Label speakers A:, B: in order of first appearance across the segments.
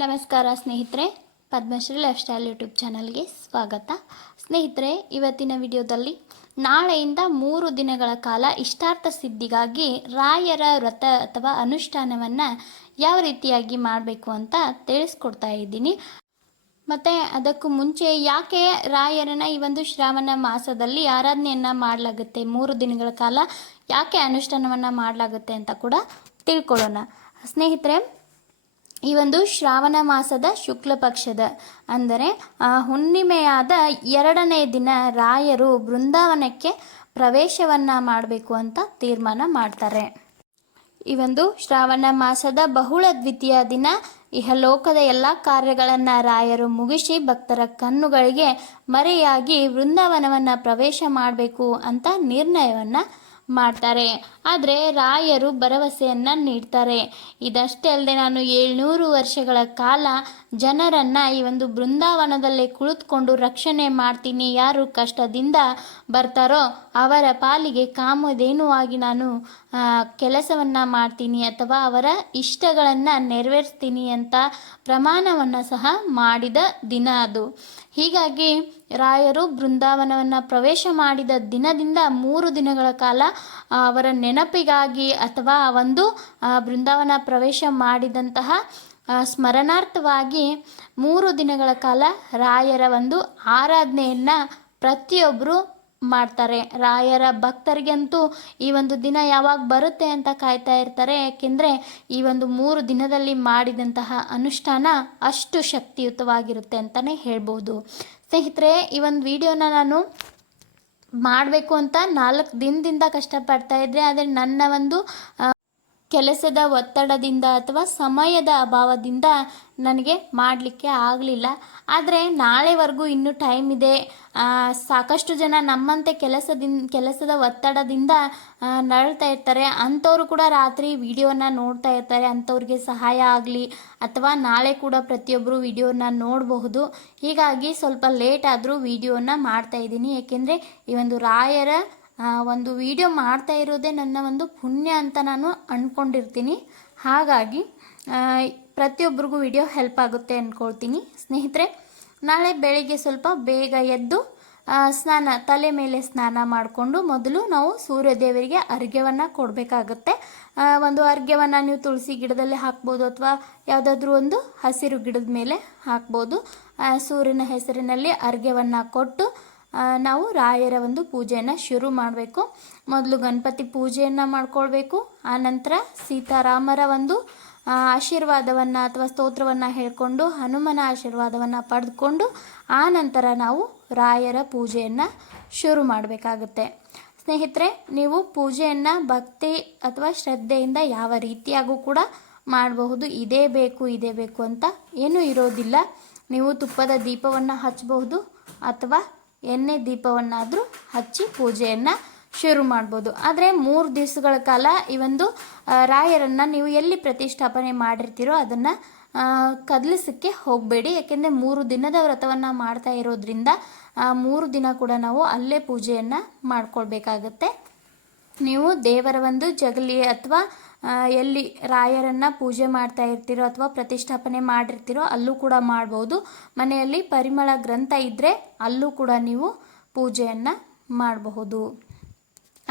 A: ನಮಸ್ಕಾರ ಸ್ನೇಹಿತರೆ, Padmashri life style YouTube ಚಾನಲ್ಗೆ ಸ್ವಾಗತ. ಸ್ನೇಹಿತರೆ, ಇವತ್ತಿನ ವಿಡಿಯೋದಲ್ಲಿ ನಾಳೆಯಿಂದ ಮೂರು ದಿನಗಳ ಕಾಲ ಇಷ್ಟಾರ್ಥ ಸಿದ್ಧಿಗಾಗಿ ರಾಯರ ವ್ರತ ಅಥವಾ ಅನುಷ್ಠಾನವನ್ನು ಯಾವ ರೀತಿಯಾಗಿ ಮಾಡಬೇಕು ಅಂತ ತಿಳಿಸ್ಕೊಡ್ತಾ ಇದ್ದೀನಿ. ಮತ್ತು ಅದಕ್ಕೂ ಮುಂಚೆ ಯಾಕೆ ರಾಯರನ್ನ ಈ ಒಂದು ಶ್ರಾವಣ ಮಾಸದಲ್ಲಿ ಆರಾಧನೆಯನ್ನು ಮಾಡಲಾಗುತ್ತೆ, ಮೂರು ದಿನಗಳ ಕಾಲ ಯಾಕೆ ಅನುಷ್ಠಾನವನ್ನು ಮಾಡಲಾಗುತ್ತೆ ಅಂತ ಕೂಡ ತಿಳ್ಕೊಳ್ಳೋಣ. ಸ್ನೇಹಿತರೆ ಈ ಒಂದು ಶ್ರಾವಣ ಮಾಸದ ಶುಕ್ಲ ಪಕ್ಷದ ಅಂದರೆ ಹುಣ್ಣಿಮೆಯಾದ ಎರಡನೇ ದಿನ ರಾಯರು ಬೃಂದಾವನಕ್ಕೆ ಪ್ರವೇಶವನ್ನು ಮಾಡಬೇಕು ಅಂತ ತೀರ್ಮಾನ ಮಾಡ್ತಾರೆ. ಈ ಒಂದು ಶ್ರಾವಣ ಮಾಸದ ಬಹುಳ ದ್ವಿತೀಯ ದಿನ ಇಹಲೋಕದ ಎಲ್ಲ ಕಾರ್ಯಗಳನ್ನು ರಾಯರು ಮುಗಿಸಿ ಭಕ್ತರ ಕಣ್ಣುಗಳಿಗೆ ಮರೆಯಾಗಿ ವೃಂದಾವನವನ್ನು ಪ್ರವೇಶ ಮಾಡಬೇಕು ಅಂತ ನಿರ್ಣಯವನ್ನು ಮಾಡ್ತಾರೆ. ಆದರೆ ರಾಯರು ಭರವಸೆಯನ್ನು ನೀಡ್ತಾರೆ. ಇದಷ್ಟೇ ಅಲ್ಲದೆ ನಾನು ಏಳ್ನೂರು ವರ್ಷಗಳ ಕಾಲ ಜನರನ್ನು ಈ ಒಂದು ಬೃಂದಾವನದಲ್ಲೇ ಕುಳಿತುಕೊಂಡು ರಕ್ಷಣೆ ಮಾಡ್ತೀನಿ, ಯಾರು ಕಷ್ಟದಿಂದ ಬರ್ತಾರೋ ಅವರ ಪಾಲಿಗೆ ಕಾಮಧೇನುವಾಗಿ ನಾನು ಕೆಲಸವನ್ನು ಮಾಡ್ತೀನಿ ಅಥವಾ ಅವರ ಇಷ್ಟಗಳನ್ನು ನೆರವೇರಿಸ್ತೀನಿ ಅಂತ ಪ್ರಮಾಣವನ್ನು ಸಹ ಮಾಡಿದ ದಿನ ಅದು. ಹೀಗಾಗಿ ರಾಯರು ಬೃಂದಾವನವನ್ನು ಪ್ರವೇಶ ಮಾಡಿದ ದಿನದಿಂದ ಮೂರು ದಿನಗಳ ಕಾಲ ಅವರ ನೆನಪಿಗಾಗಿ ಅಥವಾ ಒಂದು ಬೃಂದಾವನ ಪ್ರವೇಶ ಮಾಡಿದಂತಹ ಸ್ಮರಣಾರ್ಥವಾಗಿ ಮೂರು ದಿನಗಳ ಕಾಲ ರಾಯರ ಒಂದು ಆರಾಧನೆಯನ್ನು ಪ್ರತಿಯೊಬ್ಬರು ಮಾಡ್ತಾರೆ. ರಾಯರ ಭಕ್ತರಿಗಂತೂ ಈ ಒಂದು ದಿನ ಯಾವಾಗ ಬರುತ್ತೆ ಅಂತ ಕಾಯ್ತಾ ಇರ್ತಾರೆ. ಯಾಕೆಂದರೆ ಈ ಒಂದು ಮೂರು ದಿನದಲ್ಲಿ ಮಾಡಿದಂತಹ ಅನುಷ್ಠಾನ ಅಷ್ಟು ಶಕ್ತಿಯುತವಾಗಿರುತ್ತೆ ಅಂತಲೇ ಹೇಳ್ಬೋದು. ಸ್ನೇಹಿತರೆ, ಈ ಒಂದು ವಿಡಿಯೋನ ನಾನು ಮಾಡಬೇಕು ಅಂತ ನಾಲ್ಕು ದಿನದಿಂದ ಕಷ್ಟಪಡ್ತಾ ಇದ್ದೆ ಆದರೆ ನನ್ನ ಒಂದು ಕೆಲಸದ ಒತ್ತಡದಿಂದ ಅಥವಾ ಸಮಯದ ಅಭಾವದಿಂದ ನನಗೆ ಮಾಡಲಿಕ್ಕೆ ಆಗಲಿಲ್ಲ. ಆದರೆ ನಾಳೆವರೆಗೂ ಇನ್ನೂ ಟೈಮ್ ಇದೆ. ಸಾಕಷ್ಟು ಜನ ನಮ್ಮಂತೆ ಕೆಲಸದಿಂದ ಕೆಲಸದ ಒತ್ತಡದಿಂದ ನರಳ್ತಾ ಇರ್ತಾರೆ. ಅಂಥವ್ರು ಕೂಡ ರಾತ್ರಿ ವಿಡಿಯೋನ ನೋಡ್ತಾ ಇರ್ತಾರೆ. ಅಂಥವ್ರಿಗೆ ಸಹಾಯ ಆಗಲಿ ಅಥವಾ ನಾಳೆ ಕೂಡ ಪ್ರತಿಯೊಬ್ಬರು ವಿಡಿಯೋನ ನೋಡಬಹುದು. ಹೀಗಾಗಿ ಸ್ವಲ್ಪ ಲೇಟ್ ಆದರೂ ವಿಡಿಯೋನ ಮಾಡ್ತಾ ಇದ್ದೀನಿ. ಏಕೆಂದರೆ ಈ ಒಂದು ರಾಯರ ಒಂದು ವಿಡಿಯೋ ಮಾಡ್ತಾ ಇರೋದೇ ನನ್ನ ಒಂದು ಪುಣ್ಯ ಅಂತ ನಾನು ಅಂದ್ಕೊಂಡಿರ್ತೀನಿ ಹಾಗಾಗಿ ಪ್ರತಿಯೊಬ್ಬರಿಗೂ ವಿಡಿಯೋ ಹೆಲ್ಪ್ ಆಗುತ್ತೆ ಅಂದ್ಕೊಳ್ತೀನಿ ಸ್ನೇಹಿತರೆ, ನಾಳೆ ಬೆಳಿಗ್ಗೆ ಸ್ವಲ್ಪ ಬೇಗ ಎದ್ದು ಸ್ನಾನ, ತಲೆ ಮೇಲೆ ಸ್ನಾನ ಮಾಡಿಕೊಂಡು ಮೊದಲು ನಾವು ಸೂರ್ಯದೇವರಿಗೆ ಅರ್ಘ್ಯವನ್ನು ಕೊಡಬೇಕಾಗುತ್ತೆ. ಒಂದು ಅರ್ಘ್ಯವನ್ನು ನೀವು ತುಳಸಿ ಗಿಡದಲ್ಲಿ ಹಾಕ್ಬೋದು ಅಥವಾ ಯಾವುದಾದ್ರೂ ಒಂದು ಹಸಿರು ಗಿಡದ ಮೇಲೆ ಹಾಕ್ಬೋದು. ಸೂರ್ಯನ ಹೆಸರಿನಲ್ಲಿ ಅರ್ಘ್ಯವನ್ನು ಕೊಟ್ಟು ನಾವು ರಾಯರ ಒಂದು ಪೂಜೆಯನ್ನು ಶುರು ಮಾಡಬೇಕು. ಮೊದಲು ಗಣಪತಿ ಪೂಜೆಯನ್ನು ಮಾಡ್ಕೊಳ್ಬೇಕು. ಆನಂತರ ಸೀತಾರಾಮರ ಒಂದು ಆ, ಆಶೀರ್ವಾದವನ್ನು ಅಥವಾ ಸ್ತೋತ್ರವನ್ನು ಹೇಳಿಕೊಂಡು ಹನುಮನ ಆಶೀರ್ವಾದವನ್ನು ಪಡೆದುಕೊಂಡು ಆನಂತರ ನಾವು ರಾಯರ ಪೂಜೆಯನ್ನು ಶುರು ಮಾಡಬೇಕಾಗುತ್ತೆ. ಸ್ನೇಹಿತರೆ ನೀವು ಪೂಜೆಯನ್ನು ಭಕ್ತಿ ಅಥವಾ ಶ್ರದ್ಧೆಯಿಂದ ಯಾವ ರೀತಿಯಾಗೂ ಕೂಡ ಮಾಡಬಹುದು. ಇದೇ ಬೇಕು ಇದೇ ಬೇಕು ಅಂತ ಏನೂ ಇರೋದಿಲ್ಲ. ನೀವು ತುಪ್ಪದ ದೀಪವನ್ನು ಹಚ್ಚಬಹುದು ಅಥವಾ ಎಣ್ಣೆ ದೀಪವನ್ನಾದರೂ ಹಚ್ಚಿ ಪೂಜೆಯನ್ನು ಶುರು ಮಾಡ್ಬೋದು. ಆದರೆ ಮೂರು ದಿವಸಗಳ ಕಾಲ ಈ ಒಂದು ರಾಯರನ್ನು ನೀವು ಎಲ್ಲಿ ಪ್ರತಿಷ್ಠಾಪನೆ ಮಾಡಿರ್ತೀರೋ ಅದನ್ನು ಕದಲಿಸಕ್ಕೆ ಹೋಗಬೇಡಿ. ಯಾಕೆಂದರೆ ಮೂರು ದಿನದ ವ್ರತವನ್ನು ಮಾಡ್ತಾ ಇರೋದ್ರಿಂದ ಮೂರು ದಿನ ಕೂಡ ನಾವು ಅಲ್ಲೇ ಪೂಜೆಯನ್ನು ಮಾಡ್ಕೊಳ್ಬೇಕಾಗತ್ತೆ. ನೀವು ದೇವರ ಒಂದು ಜಗಲಿ ಅಥವಾ ಎಲ್ಲಿ ರಾಯರನ್ನು ಪೂಜೆ ಮಾಡ್ತಾ ಇರ್ತೀರೋ ಅಥವಾ ಪ್ರತಿಷ್ಠಾಪನೆ ಮಾಡಿರ್ತೀರೋ ಅಲ್ಲೂ ಕೂಡ ಮಾಡ್ಬೋದು. ಮನೆಯಲ್ಲಿ ಪರಿಮಳ ಗ್ರಂಥ ಇದ್ದರೆ ಅಲ್ಲೂ ಕೂಡ ನೀವು ಪೂಜೆಯನ್ನು ಮಾಡಬಹುದು.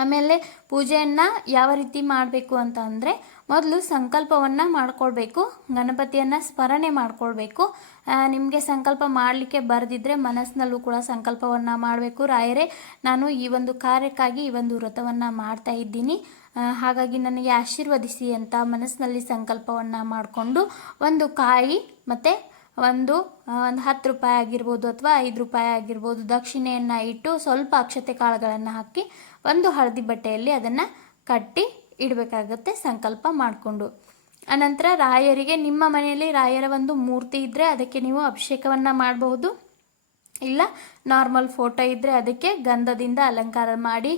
A: ಆಮೇಲೆ ಪೂಜೆಯನ್ನು ಯಾವ ರೀತಿ ಮಾಡಬೇಕು ಅಂತ ಅಂದರೆ ಮೊದಲು ಸಂಕಲ್ಪವನ್ನು ಮಾಡ್ಕೊಳ್ಬೇಕು, ಗಣಪತಿಯನ್ನು ಸ್ಮರಣೆ ಮಾಡ್ಕೊಳ್ಬೇಕು. ನಿಮಗೆ ಸಂಕಲ್ಪ ಮಾಡಲಿಕ್ಕೆ ಬರೆದಿದ್ದರೆ ಮನಸ್ಸಿನಲ್ಲೂ ಕೂಡ ಸಂಕಲ್ಪವನ್ನು ಮಾಡಬೇಕು. ರಾಯರೇ, ನಾನು ಈ ಒಂದು ಕಾರ್ಯಕ್ಕಾಗಿ ಈ ಒಂದು ವ್ರತವನ್ನು ಮಾಡ್ತಾ ಇದ್ದೀನಿ. ಹಾಗಾಗಿ ನನಗೆ ಆಶೀರ್ವದಿಸಿ ಅಂತ ಮನಸ್ಸಿನಲ್ಲಿ ಸಂಕಲ್ಪವನ್ನು ಮಾಡಿಕೊಂಡು ಒಂದು ಕಾಯಿ ಮತ್ತು ಒಂದು ಒಂದು ಹತ್ತು ರೂಪಾಯಿ ಆಗಿರ್ಬೋದು ಅಥವಾ ಐದು ರೂಪಾಯಿ ಆಗಿರ್ಬೋದು ದಕ್ಷಿಣೆಯನ್ನು ಇಟ್ಟು ಸ್ವಲ್ಪ ಅಕ್ಷತೆ ಕಾಳುಗಳನ್ನು ಹಾಕಿ ಒಂದು ಹಳದಿ ಬಟ್ಟೆಯಲ್ಲಿ ಅದನ್ನು ಕಟ್ಟಿ ಇಡಬೇಕಾಗತ್ತೆ ಸಂಕಲ್ಪ ಮಾಡಿಕೊಂಡು. ಅನಂತರ ರಾಯರಿಗೆ ನಿಮ್ಮ ಮನೆಯಲ್ಲಿ ರಾಯರ ಒಂದು ಮೂರ್ತಿ ಇದ್ದರೆ ಅದಕ್ಕೆ ನೀವು ಅಭಿಷೇಕವನ್ನು ಮಾಡಬಹುದು ಇಲ್ಲ ನಾರ್ಮಲ್ ಫೋಟೋ ಇದ್ದರೆ ಅದಕ್ಕೆ ಗಂಧದಿಂದ ಅಲಂಕಾರ ಮಾಡಿ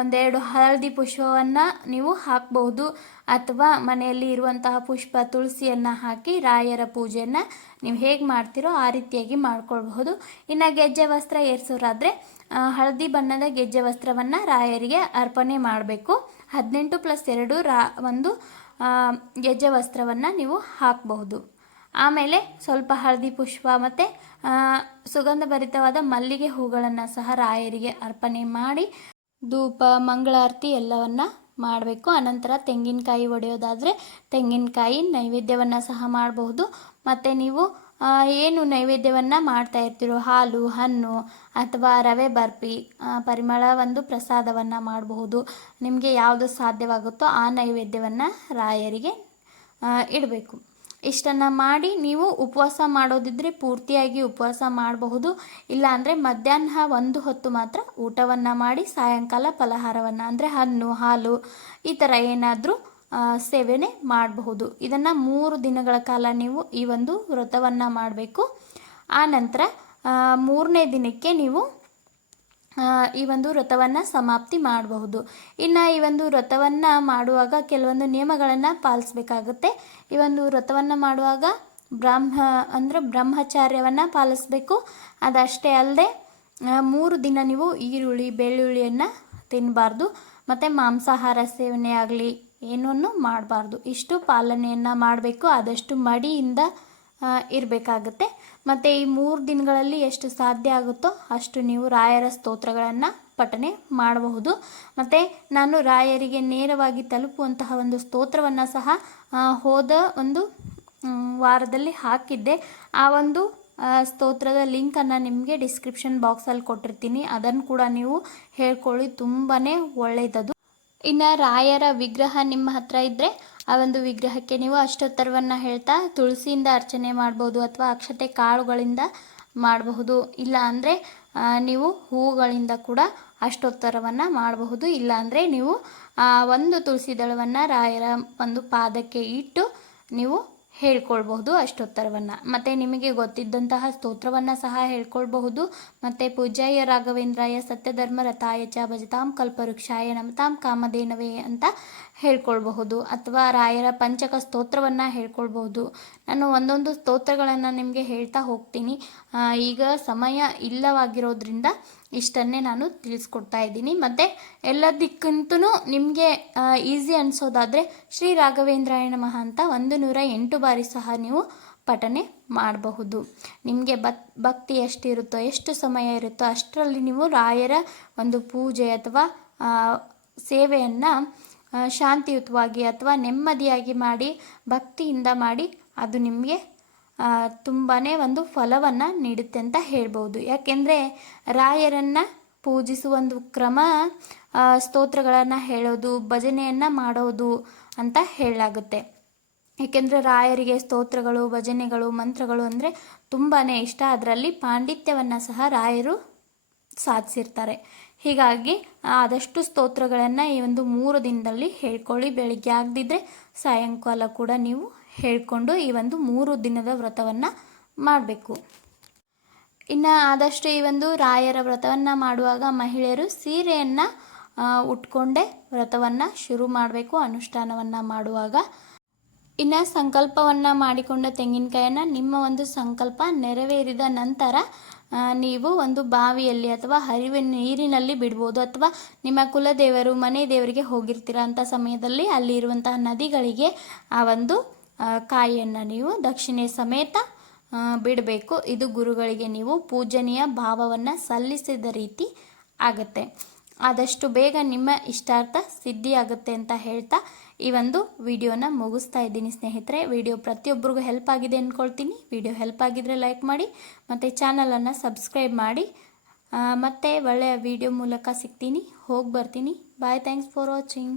A: ಒಂದೆರಡು ಹಳದಿ ಪುಷ್ಪವನ್ನು ನೀವು ಹಾಕಬಹುದು. ಅಥವಾ ಮನೆಯಲ್ಲಿ ಇರುವಂತಹ ಪುಷ್ಪ, ತುಳಸಿಯನ್ನು ಹಾಕಿ ರಾಯರ ಪೂಜೆಯನ್ನು ನೀವು ಹೇಗೆ ಮಾಡ್ತೀರೋ ಆ ರೀತಿಯಾಗಿ ಮಾಡ್ಕೊಳ್ಬಹುದು. ಇನ್ನು ಗೆಜ್ಜೆ ವಸ್ತ್ರ ಏರಿಸೋರಾದರೆ ಹಳದಿ ಬಣ್ಣದ ಗೆಜ್ಜೆ ವಸ್ತ್ರವನ್ನು ರಾಯರಿಗೆ ಅರ್ಪಣೆ ಮಾಡಬೇಕು. ಹದಿನೆಂಟು ಪ್ಲಸ್ ಎರಡು ರಾ, ಒಂದು ಗೆಜ್ಜೆ ವಸ್ತ್ರವನ್ನು ನೀವು ಹಾಕಬಹುದು. ಆಮೇಲೆ ಸ್ವಲ್ಪ ಹಳದಿ ಪುಷ್ಪ ಮತ್ತು ಸುಗಂಧಭರಿತವಾದ ಮಲ್ಲಿಗೆ ಹೂಗಳನ್ನು ಸಹ ರಾಯರಿಗೆ ಅರ್ಪಣೆ ಮಾಡಿ ಧೂಪ, ಮಂಗಳಾರತಿ ಎಲ್ಲವನ್ನು ಮಾಡಬೇಕು. ಅನಂತರ ತೆಂಗಿನಕಾಯಿ ಒಡೆಯೋದಾದರೆ ತೆಂಗಿನಕಾಯಿ ನೈವೇದ್ಯವನ್ನು ಸಹ ಮಾಡಬಹುದು. ಮತ್ತು ನೀವು ಏನು ನೈವೇದ್ಯವನ್ನು ಮಾಡ್ತಾ ಇರ್ತೀರೋ, ಹಾಲು, ಹಣ್ಣು ಅಥವಾ ರವೆ ಬರ್ಪಿ ಪರಿಮಳ ಒಂದು ಪ್ರಸಾದವನ್ನು ಮಾಡಬಹುದು. ನಿಮಗೆ ಯಾವುದು ಸಾಧ್ಯವಾಗುತ್ತೋ ಆ ನೈವೇದ್ಯವನ್ನು ರಾಯರಿಗೆ ಇಡಬೇಕು. ಇಷ್ಟನ್ನು ಮಾಡಿ ನೀವು ಉಪವಾಸ ಮಾಡೋದಿದ್ರೆ ಪೂರ್ತಿಯಾಗಿ ಉಪವಾಸ ಮಾಡಬಹುದು. ಇಲ್ಲಾಂದರೆ ಮಧ್ಯಾಹ್ನ ಒಂದು ಹೊತ್ತು ಮಾತ್ರ ಊಟವನ್ನು ಮಾಡಿ ಸಾಯಂಕಾಲ ಫಲಹಾರವನ್ನು, ಅಂದರೆ ಹಣ್ಣು, ಹಾಲು ಈ ಥರ ಏನಾದರೂ ಸೇವನೆ ಮಾಡಬಹುದು. ಇದನ್ನು ಮೂರು ದಿನಗಳ ಕಾಲ ನೀವು ಈ ಒಂದು ವ್ರತವನ್ನು ಮಾಡಬೇಕು. ಆ ನಂತರ ಮೂರನೇ ದಿನಕ್ಕೆ ನೀವು ಈ ಒಂದು ವ್ರತವನ್ನು ಸಮಾಪ್ತಿ ಮಾಡಬಹುದು. ಇನ್ನು ಈ ಒಂದು ವ್ರತವನ್ನು ಮಾಡುವಾಗ ಕೆಲವೊಂದು ನಿಯಮಗಳನ್ನು ಪಾಲಿಸ್ಬೇಕಾಗುತ್ತೆ. ಈ ಒಂದು ವ್ರತವನ್ನು ಮಾಡುವಾಗ ಬ್ರಹ್ಮ, ಅಂದರೆ ಬ್ರಹ್ಮಚಾರ್ಯವನ್ನು ಪಾಲಿಸಬೇಕು. ಅದಷ್ಟೇ ಅಲ್ಲದೆ ಮೂರು ದಿನ ನೀವು ಈರುಳ್ಳಿ, ಬೆಳ್ಳುಳ್ಳಿಯನ್ನು ತಿನ್ನಬಾರ್ದು ಮತ್ತು ಮಾಂಸಾಹಾರ ಸೇವನೆ ಆಗಲಿ, ಏನನ್ನು ಮಾಡಬಾರ್ದು. ಇಷ್ಟು ಪಾಲನೆಯನ್ನು ಮಾಡಬೇಕು. ಆದಷ್ಟು ಮಡಿಯಿಂದ ಇರಬೇಕಾಗುತ್ತೆ. ಮತ್ತು ಈ ಮೂರು ದಿನಗಳಲ್ಲಿ ಎಷ್ಟು ಸಾಧ್ಯ ಆಗುತ್ತೋ ಅಷ್ಟು ನೀವು ರಾಯರ ಸ್ತೋತ್ರಗಳನ್ನು ಪಠನೆ ಮಾಡಬಹುದು. ಮತ್ತು ನಾನು ರಾಯರಿಗೆ ನೇರವಾಗಿ ತಲುಪುವಂತಹ ಒಂದು ಸ್ತೋತ್ರವನ್ನು ಸಹ ಹೋದ ಒಂದು ವಾರದಲ್ಲಿ ಹಾಕಿದ್ದೆ. ಆ ಒಂದು ಸ್ತೋತ್ರದ ಲಿಂಕನ್ನು ನಿಮಗೆ ಡಿಸ್ಕ್ರಿಪ್ಷನ್ ಬಾಕ್ಸಲ್ಲಿ ಕೊಟ್ಟಿರ್ತೀನಿ. ಅದನ್ನು ಕೂಡ ನೀವು ಹೇಳ್ಕೊಳ್ಳಿ ತುಂಬಾ ಒಳ್ಳೆಯದದು ಇನ್ನು ರಾಯರ ವಿಗ್ರಹ ನಿಮ್ಮ ಹತ್ರ ಇದ್ದರೆ ಆ ಒಂದು ವಿಗ್ರಹಕ್ಕೆ ನೀವು ಅಷ್ಟೋತ್ತರವನ್ನು ಹೇಳ್ತಾ ತುಳಸಿಯಿಂದ ಅರ್ಚನೆ ಮಾಡ್ಬೋದು ಅಥವಾ ಅಕ್ಷತೆ ಕಾಳುಗಳಿಂದ ಮಾಡಬಹುದು. ಇಲ್ಲ ಅಂದರೆ ನೀವು ಹೂಗಳಿಂದ ಕೂಡ ಅಷ್ಟೋತ್ತರವನ್ನು ಮಾಡಬಹುದು. ಇಲ್ಲ ಅಂದರೆ ನೀವು ಒಂದು ತುಳಸಿ ದಳವನ್ನು ರಾಯರ ಒಂದು ಪಾದಕ್ಕೆ ಇಟ್ಟು ನೀವು ಹೇಳ್ಕೊಳ್ಬಹುದು ಅಷ್ಟೋತ್ತರವನ್ನು. ಮತ್ತು ನಿಮಗೆ ಗೊತ್ತಿದ್ದಂತಹ ಸ್ತೋತ್ರವನ್ನು ಸಹ ಹೇಳ್ಕೊಳ್ಬಹುದು. ಮತ್ತು ಪೂಜಾಯ ರಾಘವೇಂದ್ರಾಯ ಸತ್ಯಧರ್ಮ ರಥಾಯ ಚ ಭಜತಾಂ ಕಲ್ಪವೃಕ್ಷಾಯ ನಮತಾಂ ಕಾಮಧೇನವೇ ಅಂತ ಹೇಳ್ಕೊಳ್ಬಹುದು. ಅಥವಾ ರಾಯರ ಪಂಚಕ ಸ್ತೋತ್ರವನ್ನು ಹೇಳ್ಕೊಳ್ಬಹುದು. ನಾನು ಒಂದೊಂದು ಸ್ತೋತ್ರಗಳನ್ನು ನಿಮಗೆ ಹೇಳ್ತಾ ಹೋಗ್ತೀನಿ. ಈಗ ಸಮಯ ಇಲ್ಲವಾಗಿರೋದ್ರಿಂದ ಇಷ್ಟನ್ನೇ ನಾನು ತಿಳಿಸ್ಕೊಡ್ತಾ ಇದ್ದೀನಿ. ಮತ್ತು ಎಲ್ಲದಕ್ಕಿಂತೂ ನಿಮಗೆ ಈಸಿ ಅನಿಸೋದಾದರೆ ಶ್ರೀ ರಾಘವೇಂದ್ರಾಯ ನಮಃ ಅಂತ ಒಂದು ನೂರ ಎಂಟು ಬಾರಿ ಸಹ ನೀವು ಪಠನೆ ಮಾಡಬಹುದು. ನಿಮಗೆ ಬಕ್ ಭಕ್ತಿ ಎಷ್ಟಿರುತ್ತೋ, ಎಷ್ಟು ಸಮಯ ಇರುತ್ತೋ ಅಷ್ಟರಲ್ಲಿ ನೀವು ರಾಯರ ಒಂದು ಪೂಜೆ ಅಥವಾ ಸೇವೆಯನ್ನು ಶಾಂತಿಯುತವಾಗಿ ಅಥವಾ ನೆಮ್ಮದಿಯಾಗಿ ಮಾಡಿ, ಭಕ್ತಿಯಿಂದ ಮಾಡಿ ಅದು ನಿಮಗೆ ತುಂಬಾ ಒಂದು ಫಲವನ್ನು ನೀಡುತ್ತೆ ಅಂತ ಹೇಳ್ಬೋದು. ಯಾಕೆಂದರೆ ರಾಯರನ್ನು ಪೂಜಿಸುವ ಒಂದು ಕ್ರಮ ಸ್ತೋತ್ರಗಳನ್ನು ಹೇಳೋದು, ಭಜನೆಯನ್ನು ಮಾಡೋದು ಅಂತ ಹೇಳಲಾಗುತ್ತೆ. ಏಕೆಂದರೆ ರಾಯರಿಗೆ ಸ್ತೋತ್ರಗಳು, ಭಜನೆಗಳು, ಮಂತ್ರಗಳು ಅಂದರೆ ತುಂಬಾ ಇಷ್ಟ. ಅದರಲ್ಲಿ ಪಾಂಡಿತ್ಯವನ್ನು ಸಹ ರಾಯರು ಸಾಧಿಸಿರ್ತಾರೆ. ಹೀಗಾಗಿ ಆದಷ್ಟು ಸ್ತೋತ್ರಗಳನ್ನು ಈ ಒಂದು ಮೂರು ದಿನದಲ್ಲಿ ಹೇಳ್ಕೊಳ್ಳಿ. ಬೆಳಿಗ್ಗೆ ಆಗದಿದ್ದರೆ ಸಾಯಂಕಾಲ ಕೂಡ ನೀವು ಹೇಳ್ಕೊಂಡು ಈ ಒಂದು ಮೂರು ದಿನದ ವ್ರತವನ್ನು ಮಾಡಬೇಕು. ಇನ್ನು ಆದಷ್ಟು ಈ ಒಂದು ರಾಯರ ವ್ರತವನ್ನು ಮಾಡುವಾಗ ಮಹಿಳೆಯರು ಸೀರೆಯನ್ನು ಉಟ್ಕೊಂಡೇ ವ್ರತವನ್ನು ಶುರು ಮಾಡಬೇಕು, ಅನುಷ್ಠಾನವನ್ನು ಮಾಡುವಾಗ. ಇನ್ನು ಸಂಕಲ್ಪವನ್ನು ಮಾಡಿಕೊಂಡ ತೆಂಗಿನಕಾಯನ್ನು ನಿಮ್ಮ ಒಂದು ಸಂಕಲ್ಪ ನೆರವೇರಿದ ನಂತರ ನೀವು ಒಂದು ಬಾವಿಯಲ್ಲಿ ಅಥವಾ ಹರಿವಿನ ನೀರಿನಲ್ಲಿ ಬಿಡ್ಬೋದು ಅಥವಾ ನಿಮ್ಮ ಕುಲದೇವರು ಮನೆ ದೇವರಿಗೆ ಹೋಗಿರ್ತೀರ ಅಂಥ ಸಮಯದಲ್ಲಿ ಅಲ್ಲಿ ಇರುವಂತಹ ನದಿಗಳಿಗೆ ಆ ಒಂದು ಕಾಯಿಯನ್ನು ನೀವು ದಕ್ಷಿಣೆ ಸಮೇತ ಬಿಡಬೇಕು. ಇದು ಗುರುಗಳಿಗೆ ನೀವು ಪೂಜನೀಯ ಭಾವವನ್ನು ಸಲ್ಲಿಸಿದ ರೀತಿ ಆಗುತ್ತೆ. ಆದಷ್ಟು ಬೇಗ ನಿಮ್ಮ ಇಷ್ಟಾರ್ಥ ಸಿದ್ಧಿಯಾಗುತ್ತೆ ಅಂತ ಹೇಳ್ತಾ ಈ ಒಂದು ವಿಡಿಯೋನ ಮುಗಿಸ್ತಾ ಇದ್ದೀನಿ ಸ್ನೇಹಿತರೆ. ವಿಡಿಯೋ ಪ್ರತಿಯೊಬ್ಬರಿಗೂ ಹೆಲ್ಪ್ ಆಗಿದೆ ಅಂದ್ಕೊಳ್ತೀನಿ ವಿಡಿಯೋ ಹೆಲ್ಪ್ ಆಗಿದ್ರೆ ಲೈಕ್ ಮಾಡಿ, ಮತ್ತು ಚಾನಲನ್ನು ಸಬ್ಸ್ಕ್ರೈಬ್ ಮಾಡಿ. ಮತ್ತೆ ಒಳ್ಳೆಯ ವಿಡಿಯೋ ಮೂಲಕ ಸಿಗ್ತೀನಿ. ಹೋಗಿ ಬರ್ತೀನಿ. Bye thanks for watching